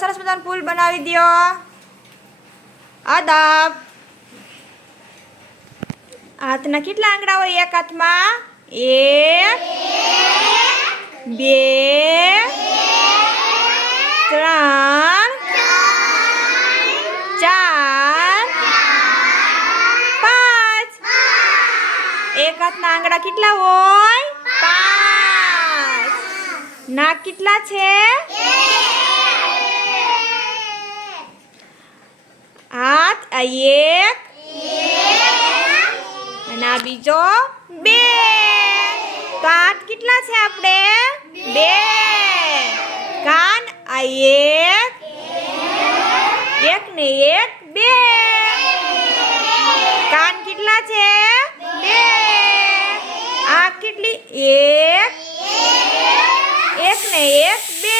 સરસ મજાનું ફૂલ બનાવી દ્યો। અદબ। હાથના કેટલા આંગળા હોય એક હાથમાં? 1 2 3 4 5 એક હાથના આંગળા કેટલા હોય? 5 નાક કેટલા છે? હાથ આ 1 અને આ બીજો 2 તો હાથ કેટલા છે આપણે? 2 કાન આ 1 ને 1 2 કાન કેટલા છે? 2 આંખ કેટલી? 1 ને 1 2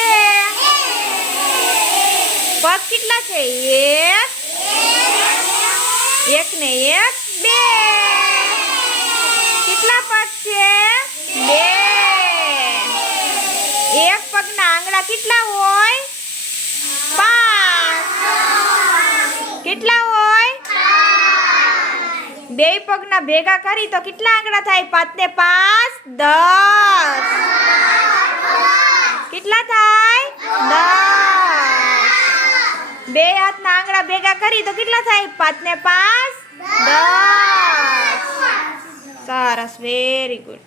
પગ કેટલા છે? 1 ને 1 2 કેટલા પગ છે? 2 એક પગના આંગળા કેટલા હોય? 5 કેટલા હોય? 2 પગના ભેગા કરી તો કેટલા આંગળા થાય? 5 ને 5 10 કેટલા થાય? 10 2 હાથના આંગળા ભેગા કરી તો કેટલા થાય? 5 ને 5 10 સરસ વેરી ગુડ।